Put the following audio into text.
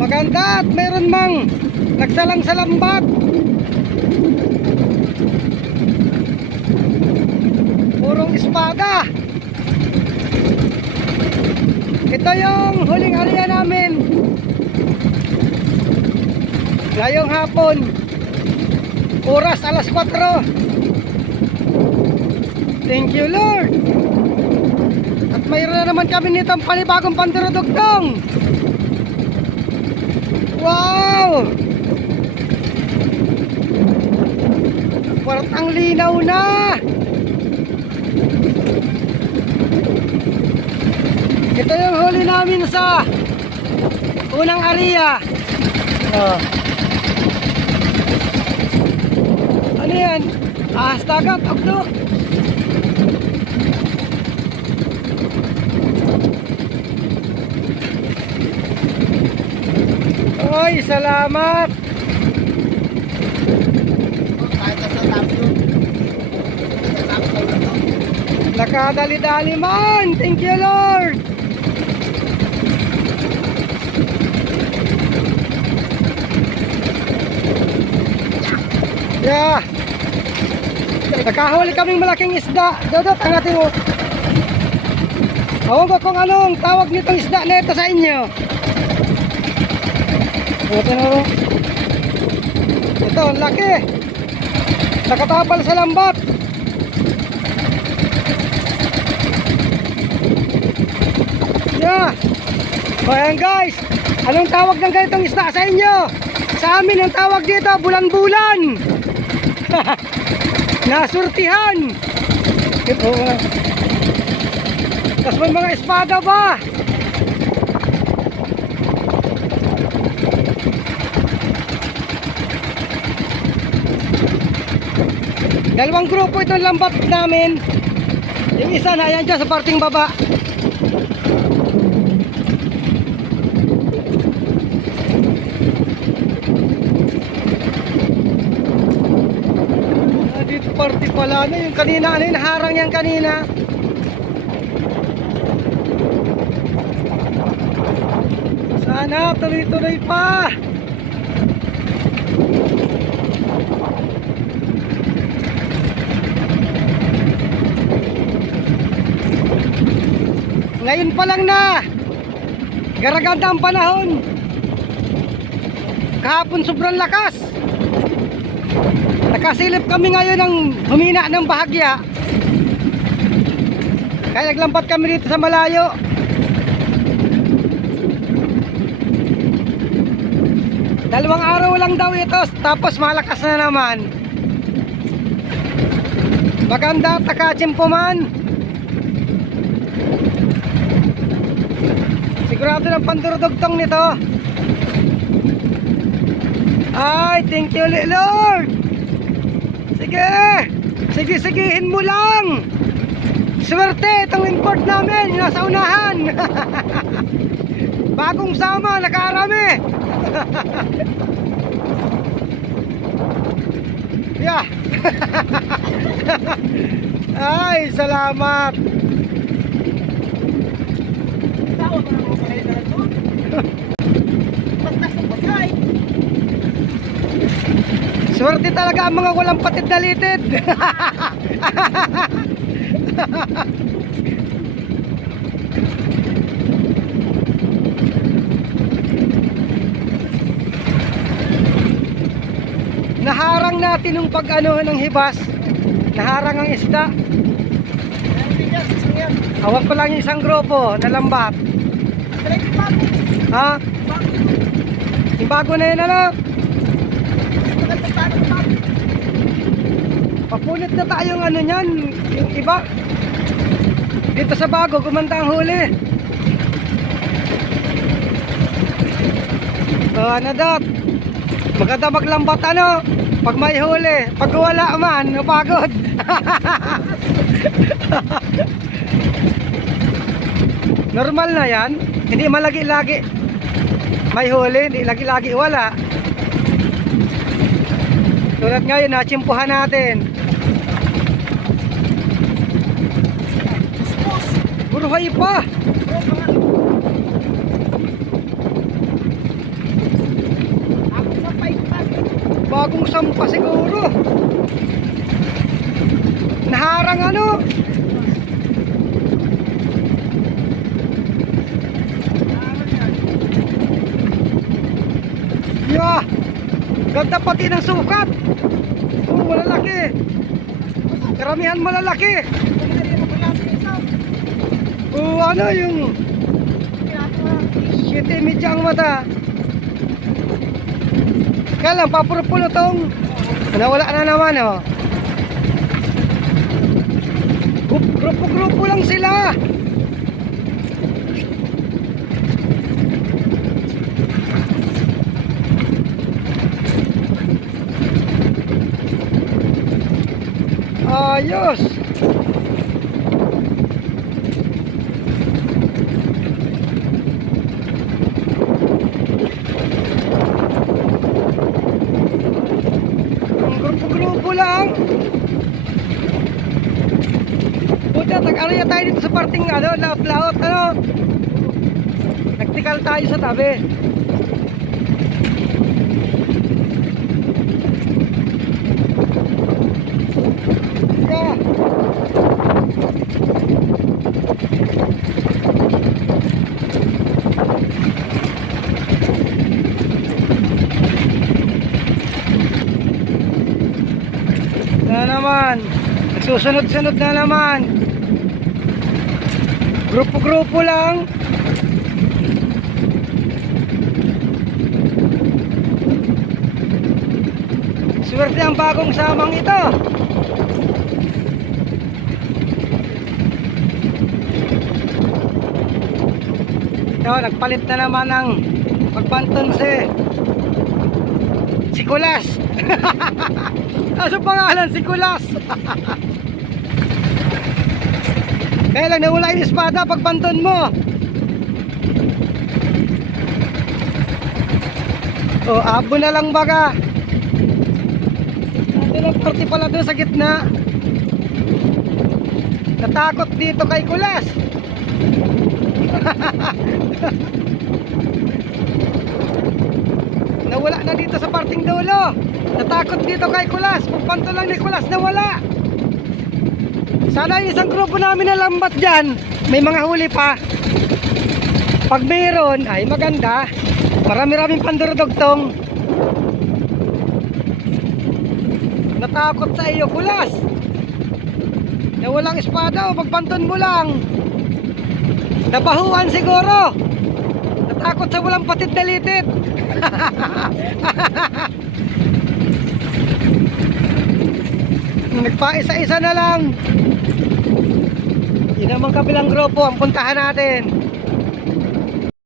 Maganda at mayroon mang nagsalang sa lambat. Purong espada. Ito yung huling area namin ngayong hapon. Oras alas 4. Thank you Lord. At mayroon na naman kami nitong panibagong pandurudugtong. Wow! Parang linaw na. Ito yung huli namin sa unang area. Ano yan? Ahas dagat, okdo. Oy, salamat. Nakadali-dali man. Thank you Lord. Yeah. Nakahuli kaming malaking isda. Dodot, ang ating mo. Awan ko kung anong tawag nitong isda na ito sa inyo. Ito, ang laki. Nakatapal sa lambat. Yeah. O ayan guys, anong tawag ng ganitong isda sa inyo? Sa amin ang tawag dito, bulan-bulan. Nasurtihan. Ito. Tapos may mga espada ba? Dalawang grupo itong lambat namin. Yung isa na yan dyan sa parting baba. Dito party pala na yung kanina. Ano yung harang yan kanina? Sana tuloy-tuloy pa. Ngayon pa lang na garaganda ang panahon. Kahapon sobrang lakas. Nakasilip kami ngayon ng humina ng bahagya. Kaya naglambat kami dito sa malayo. Dalawang araw lang daw ito, tapos malakas na naman. Maganda takachimpo man. Sigurado ng pandurudugtong nito. Ay, thank you Lord. Sige. Sige-sigihin mo lang. Swerte itong import namin, nasa unahan. Bagong sama, nakarami. Yeah. Ay, salamat. Swerte talaga ang mga walang patid na litid. Naharang natin yung pag-ano ng hibas. Naharang ang isda. Awag pa lang yung isang grupo na lambat. Ha? Yung bago na yun ano? Papunit na tayong ano nyan. Yung iba. Dito sa bago, gumanda ang huli. Ano dot? Maganda maglambat ano? Pag may huli. Pag wala man, napagod. Normal na yan. Hindi malagi-lagi may huli. Hindi lagi-lagi wala. Tulad ngayon, natsimpuhan natin. Buruhay pa. bagong sampa siguro. Naharang ano. Yeah. Ganda pati ng sukat. Oh, malalaki. Karamihan malalaki. Oh, ano yung 7.5 ang mata. Kaya lang, papurupulo tong nawala na naman, oh. Grupo-grupo lang sila. Ayos. Grupo-grupo lang. Buta, tag-ano tayo dito sa parting ano, laot-laot, ano. Nagtikal tayo sa tabi. Yeah. Na naman. Nagsusunod-sunod na naman. Grupo-grupo lang. Swerte ang bagong samang ito. Ito, nagpalit na naman ng pagbanton si Kulas. Ano pangalan si Kulas? Kaya lang nawala yung espada pagbanton mo. Oh, abo na lang baga. Ito lang party pala doon sa gitna. Natakot dito kay Kulas. Nawala na dito sa parting dulo. Natakot dito kay Kulas. Pagpanto lang ni Kulas nawala. Sana yung isang grupo namin na lambat dyan, may mga huli pa. Pag mayroon, ay maganda. Marami-raming pandurudugtong. Natakot sa iyo, Kulas. Nawalang espada o pagpanton mo lang. Nabahuan siguro. Natakot sa walang patid na litit. Nagpaisa-isa na lang. Yun naman kabilang grupo ang puntahan natin.